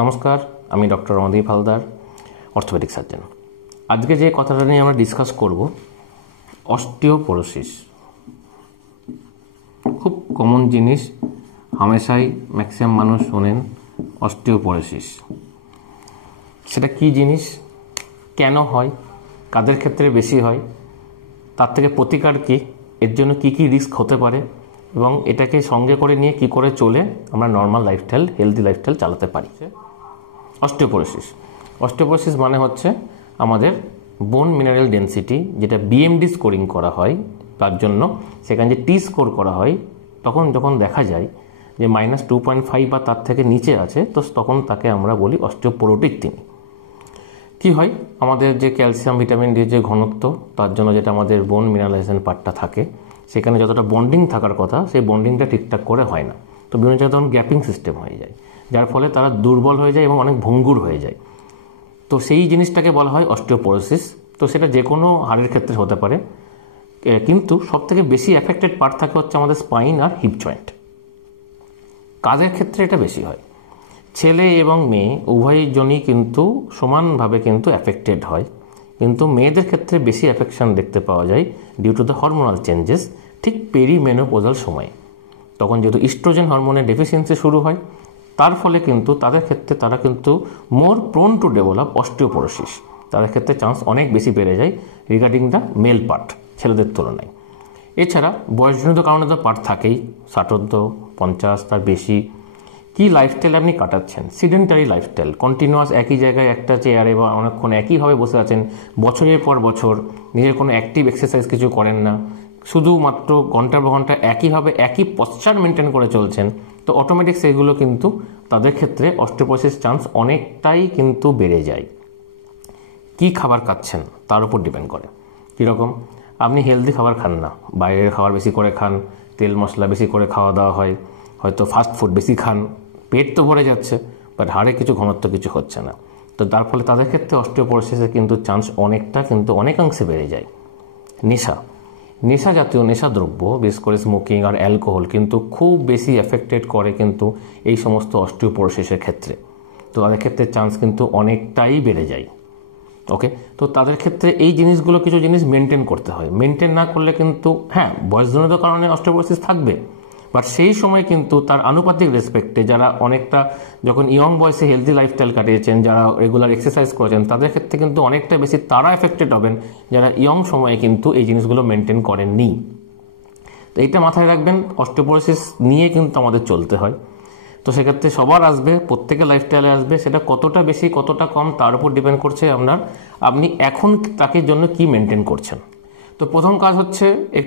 নমস্কার, আমি doctor Randeep Haldar, orthopaedic surgeon. আজকে যে কথাটা নিয়ে আমরা ডিসকাস করব, অস্টিওপোরোসিস। খুব কমন জিনিস, হামেশাই ম্যাক্সিমাম মানুষ শোনেন অস্টিওপোরোসিস। সেটা কি জিনিস, কেন হয়, কাদের ক্ষেত্রে বেশি হয়, তার থেকে প্রতিকার কী, এর জন্য কি কি রিস্ক হতে পারে এবং এটাকে সঙ্গে করে নিয়ে কি করে চলে আমরা নর্মাল লাইফস্টাইল, হেলদি লাইফস্টাইল চালাতে পারি। অস্টিওপোরোসিস মানে হচ্ছে আমাদের বোন মিনারেল ডেনসিটি, যেটা বিএমডি স্কোরিং করা হয়, তার জন্য সেখানে যে টি স্কোর করা হয়, তখন যখন দেখা যায় যে -2.5 বা তার থেকে নিচে আছে, তো তখন তাকে আমরা বলি অস্টিওপোরোটিক তিনি। কি হয়, আমাদের যে ক্যালসিয়াম ভিটামিন ডি যে ঘনত্ব, তার জন্য যেটা আমাদের বোন মিনারেলাইজেশন পার্টটা থাকে, সেখানে যতটা বন্ডিং থাকার কথা, সেই বন্ডিংটা ঠিকঠাক করে হয় না। তো বিভিন্ন জায়গায় তখন গ্যাপিং সিস্টেম হয়ে যায়, যার ফলে তারা দুর্বল হয়ে যায় এবং অনেক ভঙ্গুর হয়ে যায়। তো সেই জিনিসটাকে বলা হয় অস্টিওপোরোসিস। তো সেটা যে কোনো হাড়ের ক্ষেত্রে হতে পারে, কিন্তু সবথেকে বেশি অ্যাফেক্টেড পার্ট থাকে হচ্ছে আমাদের স্পাইন আর হিপ জয়েন্ট। কাজের ক্ষেত্রে এটা বেশি হয়, ছেলে এবং মেয়ে উভয় জনই কিন্তু সমানভাবে কিন্তু অ্যাফেক্টেড হয়, কিন্তু মেয়েদের ক্ষেত্রে বেশি অ্যাফেকশন দেখতে পাওয়া যায় due to the hormonal changes, ঠিক পেরিমেনোপোজাল সময়ে। তখন যেহেতু ইস্ট্রোজেন হরমোনের ডেফিসিয়েন্সি শুরু হয়, তার ফলে কিন্তু তাদের ক্ষেত্রে তারা কিন্তু মোর প্রোন টু ডেভেলপ অস্টিওপোরোসিস, তাদের ক্ষেত্রে চান্স অনেক বেশি বেড়ে যায় রিগার্ডিং দ্য মেল পার্ট, ছেলেদের তুলনায়। এছাড়া বয়সজনিত কারণে তো পার্ট থাকেই, 60, 50 তার বেশি। কি লাইফস্টাইল আপনি কাটাচ্ছেন, সিডেন্টারি লাইফস্টাইল, কন্টিনিউয়াস একই জায়গায় একটা চেয়ারে বা অনেকক্ষণ একইভাবে বসে আছেন বছরের পর বছর, নিজের কোনো অ্যাক্টিভ এক্সারসাইজ কিছু করেন না, শুধুমাত্র ঘন্টার পর ঘন্টা একইভাবে একই পশ্চার মেনটেন করে চলছেন, তো অটোমেটিক সেগুলো কিন্তু তাদের ক্ষেত্রে অস্টিওপোরোসিস চান্স অনেকটাই কিন্তু বেড়ে যায়। কি খাবার খাচ্ছেন তার উপর ডিপেন্ড করে। কীরকম, আপনি হেলদি খাবার খান না, বাইরের খাবার বেশি করে খান, তেল মশলা বেশি করে খাওয়া দাওয়া হয়, হয়তো ফাস্ট ফুড বেশি খান, পেট তো ভরে যাচ্ছে, বাট হাড়ে কিছু ঘনত্ব কিছু হচ্ছে না, তো তার ফলে তাদের ক্ষেত্রে অস্টিওপোরোসিসের কিন্তু চান্স অনেকটা কিন্তু অনেকাংশে বেড়ে যায়। নেশা জাতীয় নেশাদ্রব্য, বিশেষ করে স্মোকিং আর অ্যালকোহল কিন্তু খুব বেশি এফেক্টেড করে কিন্তু এই সমস্ত অস্টিওপোরোসিসের ক্ষেত্রে, তো তাদের ক্ষেত্রে চান্স কিন্তু অনেকটাই বেড়ে যায়। ওকে, তো তাদের ক্ষেত্রে এই জিনিসগুলো কিছু জিনিস মেনটেন করতে হয়, মেনটেন না করলে কিন্তু হ্যাঁ বয়সজনিত কারণে অস্টিওপোরোসিস থাকবে, বাট সেই সময় কিন্তু তার আনুপাতিক রেসপেক্টে যারা অনেকটা যখন ইয়ং বয়সে হেলদি লাইফস্টাইল কাটিয়েছেন, যারা রেগুলার এক্সারসাইজ করেছেন, তাদের ক্ষেত্রে কিন্তু অনেকটা বেশি তারা এফেক্টেড হবেন যারা ইয়ং সময়ে কিন্তু এই জিনিসগুলো মেনটেন করেননি। তো এইটা মাথায় রাখবেন, অস্টিওপোরোসিস নিয়ে কিন্তু আমাদের চলতে হয়। তো সেক্ষেত্রে সবার আসবে, প্রত্যেকের লাইফস্টাইলে আসবে, সেটা কতটা বেশি কতটা কম তার উপর ডিপেন্ড করছে আপনি এখন তাকে জন্য কি মেনটেন করছেন। তো প্রথম কাজ হচ্ছে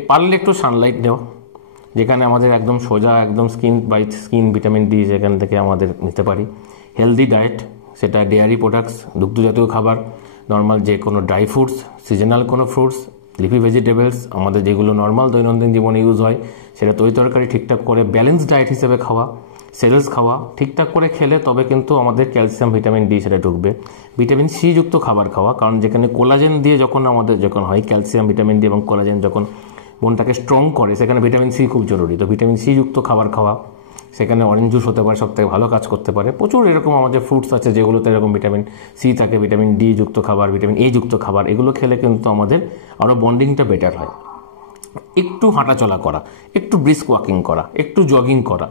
পারলে একটু সানলাইট নেওয়া, যেখানে আমাদের একদম সোজা একদম স্কিন ভিটামিন ডি যেখান থেকে আমাদের নিতে পারি। হেলদি ডায়েট, সেটা ডেয়ারি প্রোডাক্টস, দুগ্ধ জাতীয় খাবার, নর্মাল যে কোনো ড্রাই ফ্রুটস, সিজনাল কোনো ফ্রুটস, লিফি ভেজিটেবলস, আমাদের যেগুলো নর্মাল দৈনন্দিন জীবনে ইউজ হয়, সেটা তরকারি ঠিকঠাক করে ব্যালেন্স ডায়েট হিসেবে খাওয়া, সেরেলস খাওয়া, ঠিকঠাক করে খেলে তবে কিন্তু আমাদের ক্যালসিয়াম ভিটামিন ডি সেটা ঢুকবে। ভিটামিন সি যুক্ত খাবার খাওয়া, কারণ যেখানে কোলাজেন দিয়ে যখন হয় ক্যালসিয়াম ভিটামিন ডি এবং কোলাজেন যখন বোনটাকে স্ট্রং করে, সেখানে ভিটামিন সি খুব জরুরি। তো ভিটামিন সি যুক্ত খাবার খাওয়া, সেখানে অরেঞ্জ জুস হতে পারে, সবথেকে ভালো কাজ করতে পারে। প্রচুর এরকম আমাদের ফ্রুটস আছে যেগুলোতে এরকম ভিটামিন সি থাকে, ভিটামিন ডি যুক্ত খাবার, ভিটামিন এ যুক্ত খাবার, এগুলো খেলে কিন্তু আমাদের আরও বন্ডিংটা বেটার হয়। একটু হাঁটাচলা করা, একটু ব্রিস্ক ওয়াকিং করা, একটু জগিং করা,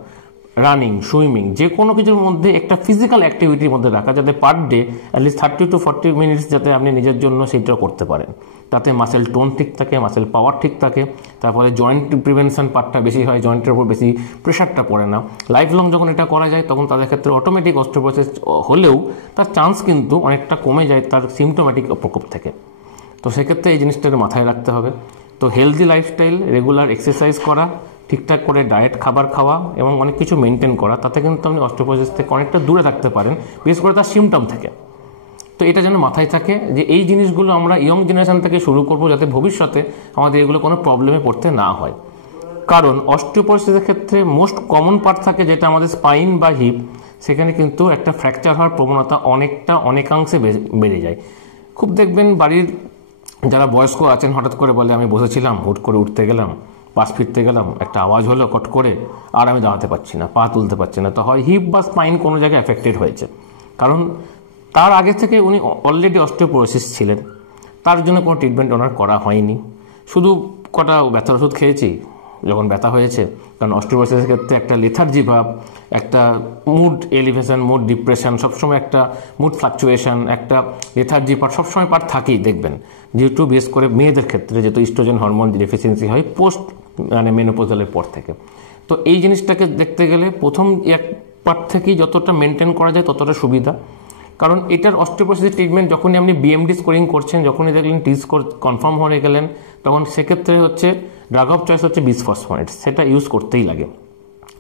রানিং, সুইমিং, যে কোনো কিছুর মধ্যে একটা ফিজিক্যাল অ্যাক্টিভিটির মধ্যে রাখা, যাতে per day at least 30 to 40 minutes যাতে আপনি নিজের জন্য সেইটা করতে পারেন, তাতে মাসেল টোন ঠিক থাকে, মাসেল পাওয়ার ঠিক থাকে, তারপরে জয়েন্ট প্রিভেনশন পার্টটা বেশি হয়, জয়েন্টের উপর বেশি প্রেশারটা পড়ে না। লাইফ লং যখন এটা করা যায়, তখন তাদের ক্ষেত্রে অটোমেটিক অস্টিওপোরোসিস হলেও তার চান্স কিন্তু অনেকটা কমে যায় তার সিমটোম্যাটিক প্রকোপ থেকে। তো সেক্ষেত্রে এই জিনিসটাকে মাথায় রাখতে হবে। তো হেলদি লাইফস্টাইল, রেগুলার এক্সারসাইজ করা, ঠিকঠাক করে ডায়েট খাবার খাওয়া এবং অনেক কিছু মেনটেন করা, তাতে কিন্তু আপনি অস্টিওপোরোসিস থেকে অনেকটা দূরে থাকতে পারেন, বিশেষ করে তার সিমটম থেকে। তো এটা যেন মাথায় থাকে যে এই জিনিসগুলো আমরা ইয়ং জেনারেশন থেকে শুরু করব, যাতে ভবিষ্যতে আমাদের এগুলো কোনো প্রবলেমে পড়তে না হয়। কারণ অস্টিওপোরোসিসের ক্ষেত্রে মোস্ট কমন পার্ট থাকে যেটা আমাদের স্পাইন বা হিপ, সেখানে কিন্তু একটা ফ্র্যাকচার হওয়ার প্রবণতা অনেকাংশে বেড়ে যায়। খুব দেখবেন বাড়ির যারা বয়স্ক আছেন, হঠাৎ করে বলে আমি বসেছিলাম, হুট করে উঠতে গেলাম, পাশ ফিরতে গেলাম, একটা আওয়াজ হলো কট করে, আর আমি দাঁড়াতে পারছি না, পা তুলতে পারছি না। তো হয় হিপ বা স্পাইন কোনো জায়গায় এফেক্টেড হয়েছে, কারণ তার আগে থেকে উনি অলরেডি অস্টিওপোরোসিস ছিলেন, তার জন্য কোনো ট্রিটমেন্ট ওনার করা হয়নি, শুধু কটা ব্যথার ওষুধ খেয়েছি যখন ব্যথা হয়েছে। কারণ অস্টিওপোরোসিসের ক্ষেত্রে একটা লেথার্জি ভাব, একটা মুড এলিভেশন, মুড ডিপ্রেশন, সবসময় একটা মুড ফ্লাকচুয়েশন, একটা লেথার্জি পার্ট সবসময় পার্ট থাকেই দেখবেন, যেহেতু বিশেষ করে মেয়েদের ক্ষেত্রে যেহেতু ইস্ট্রোজেন হরমোন ডেফিসিয়েন্সি হয় পোস্ট মেনোপজালের পর থেকে। তো এই জিনিসটাকে দেখতে গেলে প্রথম এক পার্ট থেকেই যতটা মেনটেন করা যায় ততটা সুবিধা। কারণ এটার অস্টিওপোরোসিস ট্রিটমেন্ট যখনই আপনি বিএমডি স্কোরিং করছেন, যখনই দেখলেন টি স্কোর কনফার্ম হয়ে গেলেন, তখন সেক্ষেত্রে হচ্ছে ড্রাগ অফ চয়েস হচ্ছে বিসফসফোনেটস, সেটা ইউজ করতেই লাগে।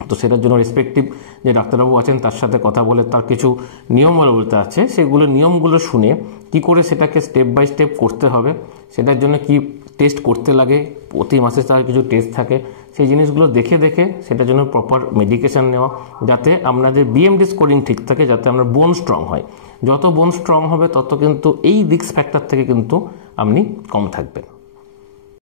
তো সেটার জন্য রেসপেক্টিভ যে ডাক্তারবাবু আছেন তার সাথে কথা বলে তার কিছু নিয়ম বলতে আছে, সেগুলো নিয়মগুলো শুনে কি করে সেটাকে স্টেপ বাই স্টেপ করতে হবে, সেটার জন্য কি টেস্ট করতে লাগে, প্রতি মাসে তার কিছু টেস্ট থাকে, সেই জিনিসগুলো দেখে দেখে সেটার জন্য প্রপার মেডিকেশন নেওয়া, যাতে আপনাদের বিএমডি স্কোরিং ঠিক থাকে, যাতে আপনার বোন স্ট্রং হয়। যত বোন স্ট্রং হবে তত কিন্তু এই রিস্ক ফ্যাক্টর থেকে কিন্তু আপনি কম থাকবেন।